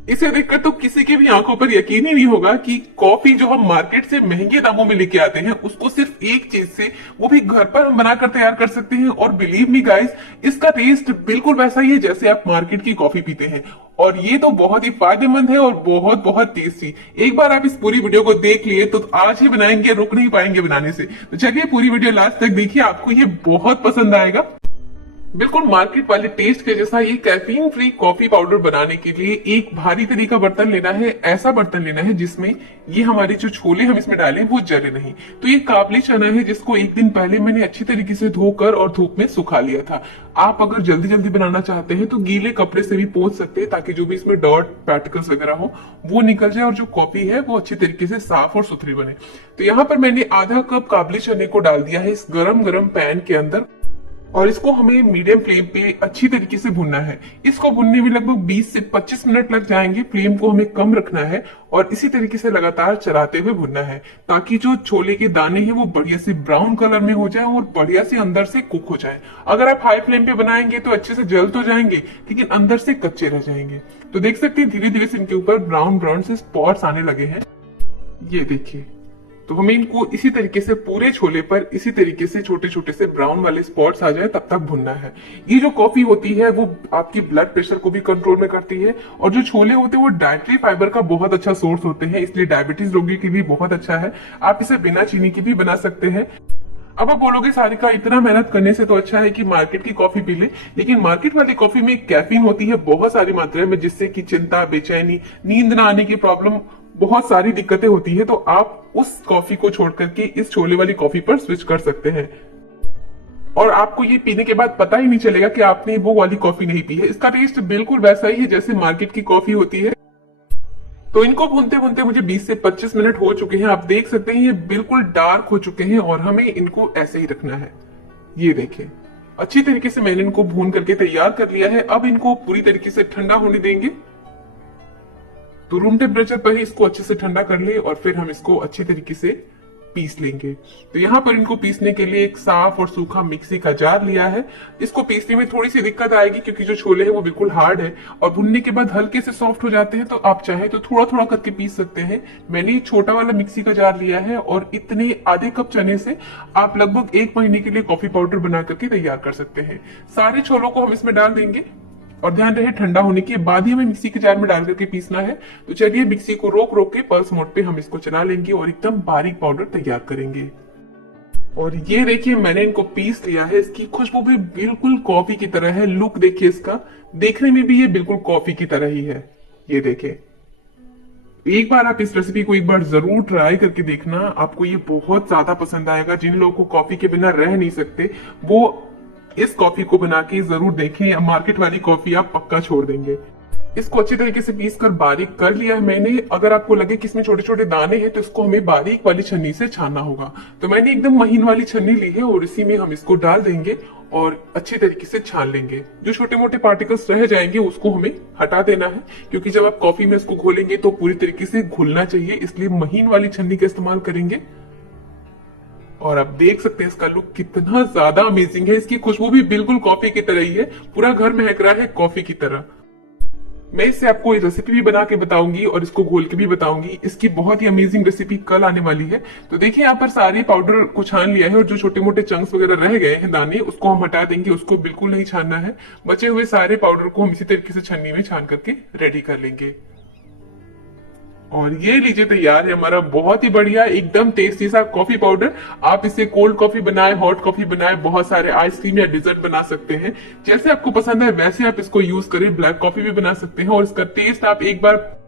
इसे देखकर तो किसी की भी आंखों पर यकीन ही नहीं होगा कि कॉफी जो हम मार्केट से महंगे दामों में लेके आते हैं उसको सिर्फ एक चीज से, वो भी घर पर हम बनाकर तैयार कर सकते हैं। और बिलीव मी गाइस, इसका टेस्ट बिल्कुल वैसा ही है जैसे आप मार्केट की कॉफी पीते हैं। और ये तो बहुत ही फायदेमंद है और बहुत बहुत टेस्टी। एक बार आप इस पूरी वीडियो को देख लिए तो आज ही बनाएंगे, रुक नहीं पाएंगे बनाने से। तो चलिए पूरी वीडियो लास्ट तक देखिए, आपको ये बहुत पसंद आएगा। बिल्कुल मार्केट वाले टेस्ट के जैसा ये कैफीन फ्री कॉफी पाउडर बनाने के लिए एक भारी तरह का बर्तन लेना है। ऐसा बर्तन लेना है जिसमें ये हमारे जो छोले हम इसमें डालें वो जले नहीं। तो ये काबली चना है जिसको एक दिन पहले मैंने अच्छी तरीके से धोकर और धूप में सुखा लिया था। आप अगर जल्दी जल्दी बनाना चाहते हैं तो गीले कपड़े से भी पोंछ सकते हैं ताकि जो भी इसमें डॉट पार्टिकल्स वगैरह हो वो निकल जाए और जो कॉफी है वो अच्छी तरीके से साफ और सुथरी बने। तो यहाँ पर मैंने आधा कप काबली चने को डाल दिया है इस गरम गरम पैन के अंदर और इसको हमें मीडियम फ्लेम पे अच्छी तरीके से भुनना है। इसको भुनने में लगभग 20 से 25 मिनट लग जाएंगे। फ्लेम को हमें कम रखना है और इसी तरीके से लगातार चलाते हुए भुनना है ताकि जो छोले के दाने हैं वो बढ़िया से ब्राउन कलर में हो जाए और बढ़िया से अंदर से कुक हो जाए। अगर आप हाई फ्लेम पे बनाएंगे तो अच्छे से जल तो जाएंगे लेकिन अंदर से कच्चे रह जाएंगे। तो देख सकते हैं धीरे धीरे से इनके ऊपर ब्राउन ब्राउन से स्पॉट्स आने लगे हैं, ये देखिए। तो हमें इनको इसी तरीके से पूरे छोले पर इसी तरीके से छोटे छोटे से ब्राउन वाले स्पॉट्स आ जाए तब तक भुनना है। ये जो कॉफी होती है वो आपकी ब्लड प्रेशर को भी कंट्रोल में करती है और जो छोले होते हैं वो डाइटरी फाइबर का बहुत अच्छा सोर्स होते हैं, इसलिए डायबिटीज रोगी के लिए बहुत अच्छा है। आप इसे बिना चीनी की भी बना सकते हैं। अब आप बोलोगे सारिका इतना मेहनत करने से तो अच्छा है कि मार्केट की कॉफी पी ले, लेकिन मार्केट वाली कॉफी में कैफीन होती है बहुत सारी मात्रा में जिससे कि चिंता, बेचैनी, नींद ना आने की प्रॉब्लम, बहुत सारी दिक्कतें होती है। तो आप उस कॉफी को छोड़ करके इस छोले वाली कॉफी पर स्विच कर सकते हैं और आपको ये पीने के बाद पता ही नहीं चलेगा कि आपने वो वाली कॉफी नहीं पी है। इसका टेस्ट बिल्कुल वैसा ही है जैसे मार्केट की कॉफी होती है। तो इनको भूनते भूनते मुझे 20 से 25 मिनट हो चुके हैं। आप देख सकते हैं ये बिल्कुल डार्क हो चुके हैं और हमें इनको ऐसे ही रखना है। ये देखें, अच्छी तरीके से मैंने इनको भून करके तैयार कर लिया है। अब इनको पूरी तरीके से ठंडा होने देंगे। तो रूम टेम्परेचर पर ही इसको अच्छे से ठंडा कर ले और फिर हम इसको अच्छी तरीके से पीस लेंगे। तो यहाँ पर इनको पीसने के लिए एक साफ और सूखा मिक्सी का जार लिया है। इसको पीसने में थोड़ी सी दिक्कत आएगी क्योंकि जो छोले हैं वो बिल्कुल हार्ड है और भुनने के बाद हल्के से सॉफ्ट हो जाते हैं। तो आप चाहे तो थोड़ा थोड़ा करके पीस सकते हैं। मैंने छोटा वाला मिक्सी का जार लिया है और इतने आधे कप चने से आप लगभग 1 महीने के लिए कॉफी पाउडर बना करके तैयार कर सकते हैं। सारे छोलों को हम इसमें डाल देंगे और ध्यान रहे ठंडा होने के बाद ही हमें मिक्सी के जार में डाल करके पीसना है। तो चलिए मिक्सी को रोक रोक के पल्स मोड पे हम इसको चला लेंगे और एकदम बारीक पाउडर तैयार करेंगे। और ये देखिए मैंने इनको पीस लिया है। इसकी खुशबू भी बिल्कुल कॉफी की तरह है। लुक देखिए इसका, देखने में भी ये बिल्कुल कॉफी की तरह ही है। ये देखिए, एक बार आप इस रेसिपी को एक बार जरूर ट्राई करके देखना, आपको ये बहुत ज्यादा पसंद आएगा। जिन लोगों को कॉफी के बिना रह नहीं सकते वो इस कॉफी को बना के जरूर देखें। मार्केट वाली कॉफी आप पक्का छोड़ देंगे। इसको अच्छी तरीके से पीस कर बारीक कर लिया है मैंने। अगर आपको लगे कि इसमें छोटे छोटे दाने हैं तो इसको हमें बारीक वाली छन्नी से छानना होगा। तो मैंने एकदम महीन वाली छन्नी ली है और इसी में हम इसको डाल देंगे और अच्छी तरीके से छान लेंगे। जो छोटे मोटे पार्टिकल्स रह जाएंगे उसको हमें हटा देना है क्योंकि जब आप कॉफी में इसको घोलेंगे तो पूरी तरीके से घुलना चाहिए, इसलिए महीन वाली छन्नी का इस्तेमाल करेंगे। और आप देख सकते हैं इसका लुक कितना ज्यादा अमेजिंग है। इसकी खुशबू भी बिल्कुल कॉफी की तरह ही है, पूरा घर महक रहा है कॉफी की तरह। मैं इससे आपको एक रेसिपी भी बना के बताऊंगी और इसको घोल के भी बताऊंगी। इसकी बहुत ही अमेजिंग रेसिपी कल आने वाली है। तो देखिए यहाँ पर सारे पाउडर को छान लिया है और जो छोटे मोटे चंक्स वगैरह रह गए हैं दाने उसको हम हटा देंगे। उसको बिल्कुल नहीं छानना है। बचे हुए सारे पाउडर को हम इसी तरीके से छन्नी में छान करके रेडी कर लेंगे। और ये लीजिए तैयार है हमारा बहुत ही बढ़िया एकदम टेस्टी सा कॉफी पाउडर। आप इसे कोल्ड कॉफी बनाए, हॉट कॉफी बनाए, बहुत सारे आइसक्रीम या डिजर्ट बना सकते हैं। जैसे आपको पसंद है वैसे आप इसको यूज करें। ब्लैक कॉफी भी बना सकते हैं और इसका टेस्ट आप एक बार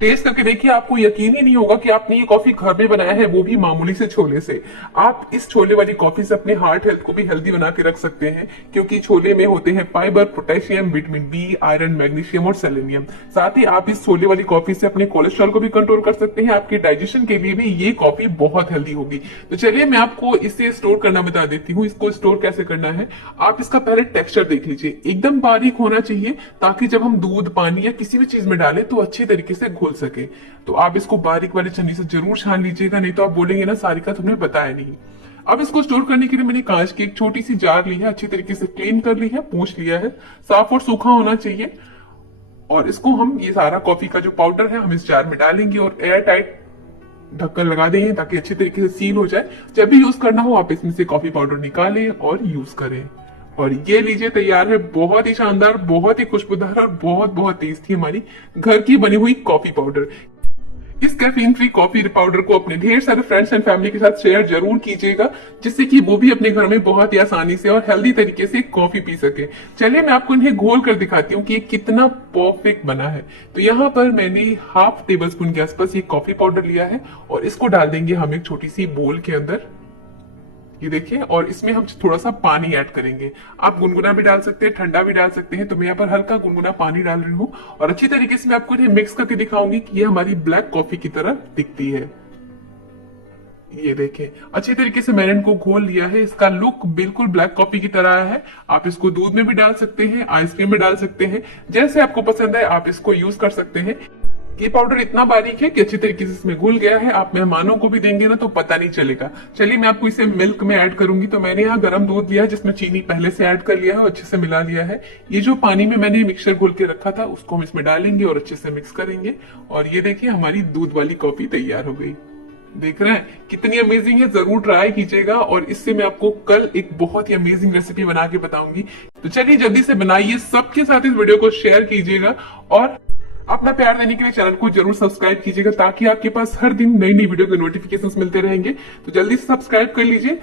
टेस्ट करके देखिए, आपको यकीन ही नहीं होगा कि आपने ये कॉफी घर में बनाया है, वो भी मामूली से छोले से। आप इस छोले वाली कॉफी से अपने हार्ट हेल्थ को भी हेल्दी बना के रख सकते हैं क्योंकि छोले में होते हैं fibre, potassium, vitamin B, iron, magnesium और सेलेनियम। साथ ही आप इस छोले वाली कॉफी से अपने कोलेस्ट्रॉल को भी कंट्रोल कर सकते हैं। आपके डाइजेशन के लिए भी ये कॉफी बहुत हेल्दी होगी। तो चलिए मैं आपको इसे स्टोर करना बता देती हूँ। इसको स्टोर कैसे करना है, आप इसका पहले टेक्सचर देख लीजिए। एकदम बारीक होना चाहिए ताकि जब हम दूध, पानी या किसी भी चीज में डालें तो अच्छी तरीके से घुल सके। तो आप इसको बारीक वाली छन्नी से जरूर छान लीजिएगा, नहीं तो आप बोलेंगे ना सारिका तुमने बताया नहीं। अब इसको स्टोर करने के लिए मैंने कांच की एक छोटी सी जार ली है, अच्छी तरीके से क्लीन कर ली है, पोंछ लिया है, साफ और सूखा होना चाहिए। और इसको हम ये सारा कॉफी का जो पाउडर है हम इस जार में डालेंगे और एयर टाइट ढक्कन लगा देंगे ताकि अच्छी तरीके से सील हो जाए। जब भी यूज करना हो आप इसमें से कॉफी पाउडर निकालें और यूज करें। और ये लीजिए तैयार है, बहुत ही शानदार, बहुत ही खुशबूदार और बहुत बहुत टेस्टी हमारी घर की बनी हुई कॉफी पाउडर। इस कैफीन फ्री कॉफी पाउडर को अपने ढेर सारे फ्रेंड्स एंड फैमिली के साथ शेयर जरूर कीजिएगा, जिससे कि वो भी अपने घर में बहुत ही आसानी से और हेल्दी तरीके से कॉफी पी सके। चलिए मैं आपको इन्हें घोल कर दिखाती हूँ कि ये कितना परफेक्ट बना है। तो यहाँ पर मैंने हाफ टेबल स्पून के आसपास ये कॉफी पाउडर लिया है और इसको डाल देंगे हम एक छोटी सी बोल के अंदर। ये देखिए, और इसमें हम थोड़ा सा पानी ऐड करेंगे। आप गुनगुना भी डाल सकते हैं, ठंडा भी डाल सकते हैं। तो मैं यहाँ पर हल्का गुनगुना पानी डाल रही हूँ और अच्छी तरीके से मैं आपको इन्हें मिक्स करके दिखाऊंगी कि ये हमारी ब्लैक कॉफी की तरह दिखती है। ये देखें, अच्छी तरीके से मैंने इनको घोल लिया है। इसका लुक बिल्कुल ब्लैक कॉफी की तरह है। आप इसको दूध में भी डाल सकते हैं, आइसक्रीम में डाल सकते हैं, जैसे आपको पसंद है आप इसको यूज कर सकते हैं। ये पाउडर इतना बारीक है कि अच्छी तरीके से इसमें घुल गया है। आप मेहमानों को भी देंगे ना तो पता नहीं चलेगा। चलिए मैं आपको इसे मिल्क में ऐड करूंगी। तो मैंने यहाँ गर्म दूध लिया है जिसमें चीनी पहले से ऐड कर लिया है और अच्छे से मिला लिया है। ये जो पानी में मैंने मिक्सचर घोल के रखा था उसको हम इसमें डालेंगे और अच्छे से मिक्स करेंगे। और ये देखिए हमारी दूध वाली कॉफी तैयार हो गई। देख रहे हैं कितनी अमेजिंग है, जरूर ट्राई कीजिएगा। और इससे मैं आपको कल एक बहुत ही अमेजिंग रेसिपी बना के बताऊंगी। तो चलिए जल्दी से बनाइए, सबके साथ इस वीडियो को शेयर कीजिएगा और अपना प्यार देने के लिए चैनल को जरूर सब्सक्राइब कीजिएगा ताकि आपके पास हर दिन नई नई वीडियो के नोटिफिकेशंस मिलते रहेंगे। तो जल्दी से सब्सक्राइब कर लीजिए।